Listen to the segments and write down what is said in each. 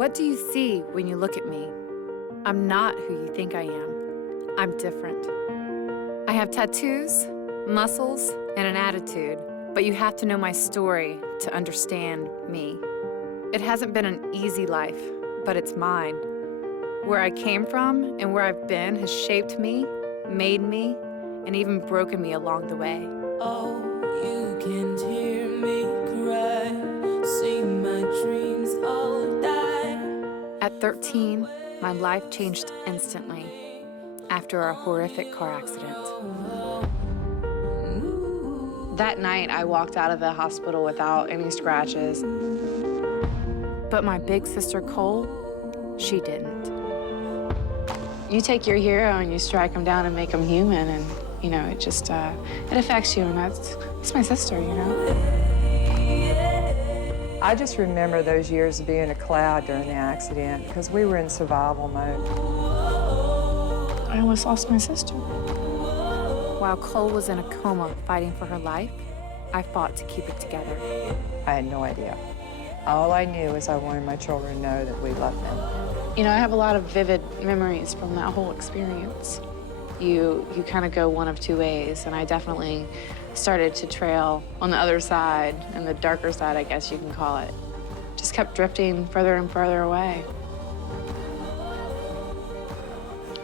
What do you see when you look at me? I'm not who you think I am. I'm different. I have tattoos, muscles, and an attitude, but you have to know my story to understand me. It hasn't been an easy life, but it's mine. Where I came from and where I've been has shaped me, made me, and even broken me along the way. Oh, you can hear me cry, see my dreams all die. At 13, my life changed instantly after a horrific car accident. That night, I walked out of the hospital without any scratches. But my big sister, Cole, she didn't. You take your hero and you strike him down and make him human, and, you know, it just, it affects you, and that's my sister, you know? I just remember those years of being a cloud during the accident because we were in survival mode. I almost lost my sister. While Cole was in a coma fighting for her life, I fought to keep it together. I had no idea. All I knew is I wanted my children to know that we loved them. You know, I have a lot of vivid memories from that whole experience. You kind of go one of two ways, and I definitely started to trail on the other side, and the darker side, I guess you can call it. Just kept drifting further and further away.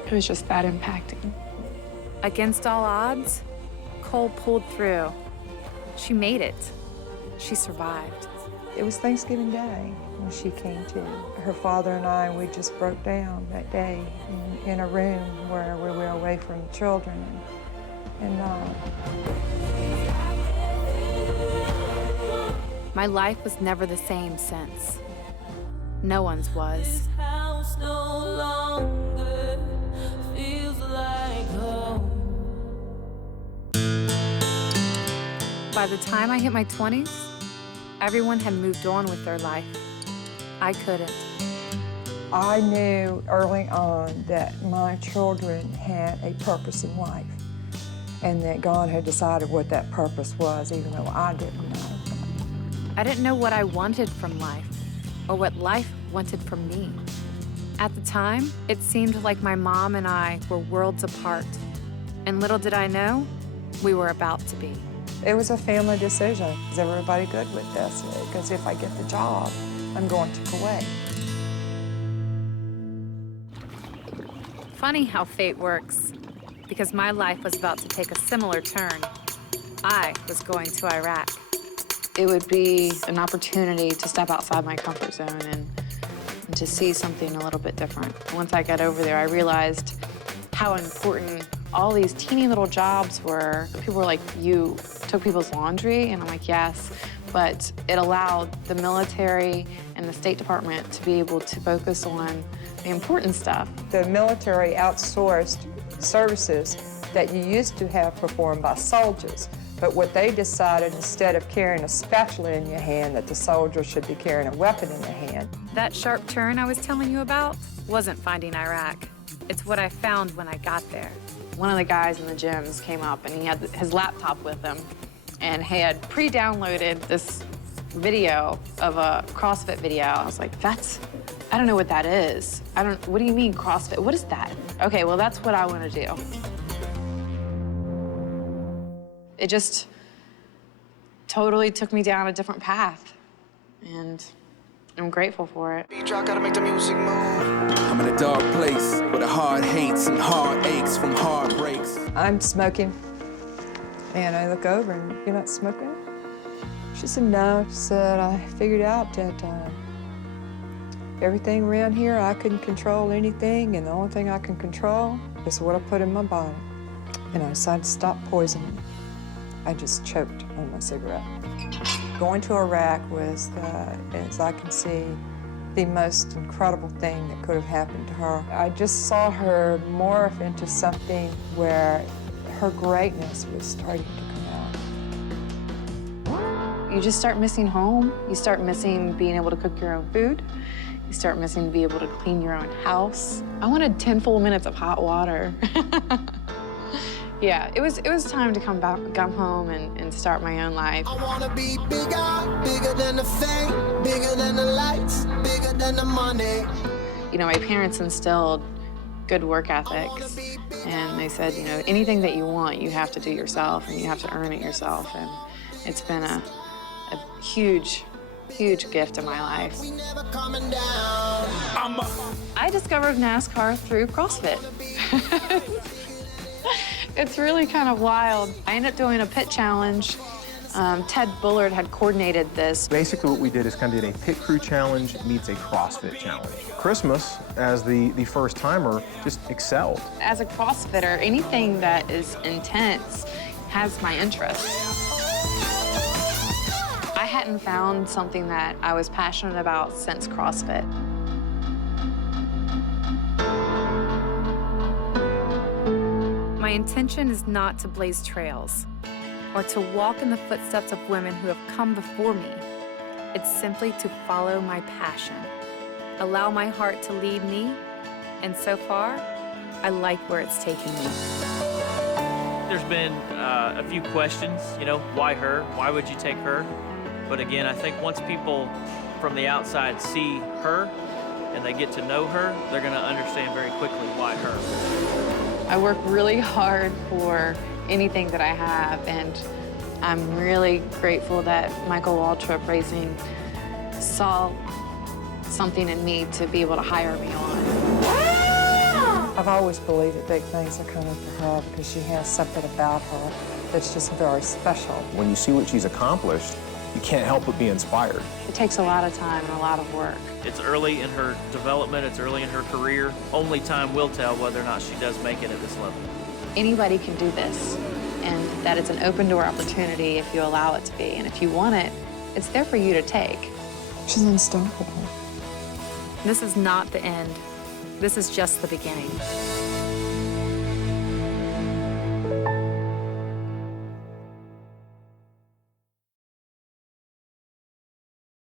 It was just that impacting. Against all odds, Cole pulled through. She made it. She survived. It was Thanksgiving Day when she came to. Her father and I, we just broke down that day in a room where we were away from children. My life was never the same since. No one's was. This house no longer feels like home. By the time I hit my 20s, everyone had moved on with their life. I couldn't. I knew early on that my children had a purpose in life and that God had decided what that purpose was, even though I didn't know. I didn't know what I wanted from life or what life wanted from me. At the time, it seemed like my mom and I were worlds apart. And little did I know, we were about to be. It was a family decision. Is everybody good with this? Because if I get the job, I'm going to Kuwait. Funny how fate works, because my life was about to take a similar turn. I was going to Iraq. It would be an opportunity to step outside my comfort zone and to see something a little bit different. Once I got over there, I realized how important all these teeny little jobs were. People were like, you took people's laundry? And I'm like, yes. But it allowed the military and the State Department to be able to focus on the important stuff. The military outsourced services that you used to have performed by soldiers. But what they decided, instead of carrying a spatula in your hand, that the soldier should be carrying a weapon in their hand. That sharp turn I was telling you about wasn't finding Iraq. It's what I found when I got there. One of the guys in the gyms came up and he had his laptop with him, and he had pre-downloaded this video of a CrossFit video. I was like, I don't know what that is. What do you mean CrossFit? What is that? Okay, well, that's what I want to do. It just totally took me down a different path, and I'm grateful for it. Gotta make the music move. I'm in a dark place where the heart hates and heart aches from heartbreaks. I'm smoking, and I look over and, you're not smoking? She said, no. She said, I figured out that everything around here, I couldn't control anything, and the only thing I can control is what I put in my body. And I decided to stop poisoning. I just choked on my cigarette. Going to Iraq was, as I can see, the most incredible thing that could have happened to her. I just saw her morph into something where her greatness was starting to come out. You just start missing home. You start missing being able to cook your own food. You start missing being able to clean your own house. I wanted 10 full minutes of hot water. Yeah, it was time to come home and start my own life. I wanna be bigger, bigger than the fame, bigger than the lights, bigger than than the money. You know, my parents instilled good work ethics, and they said, you know, anything that you want, you have to do yourself, and you have to earn it yourself. And it's been a huge, huge gift in my life. We never coming down. I discovered NASCAR through CrossFit. It's really kind of wild. I ended up doing a pit challenge. Ted Bullard had coordinated this. Basically what we did is kind of did a pit crew challenge meets a CrossFit challenge. Christmas, as the first timer, just excelled. As a CrossFitter, anything that is intense has my interest. I hadn't found something that I was passionate about since CrossFit. My intention is not to blaze trails or to walk in the footsteps of women who have come before me. It's simply to follow my passion, allow my heart to lead me, and so far, I like where it's taking me. There's been a few questions, you know, why her? Why would you take her? But again, I think once people from the outside see her and they get to know her, they're gonna understand very quickly why her. I work really hard for anything that I have, and I'm really grateful that Michael Waltrip Racing saw something in me to be able to hire me on. I've always believed that big things are coming for her because she has something about her that's just very special. When you see what she's accomplished, you can't help but be inspired. It takes a lot of time and a lot of work. It's early in her development, it's early in her career. Only time will tell whether or not she does make it at this level. Anybody can do this, and that it's an open door opportunity if you allow it to be. And if you want it, it's there for you to take. She's unstoppable. This is not the end. This is just the beginning.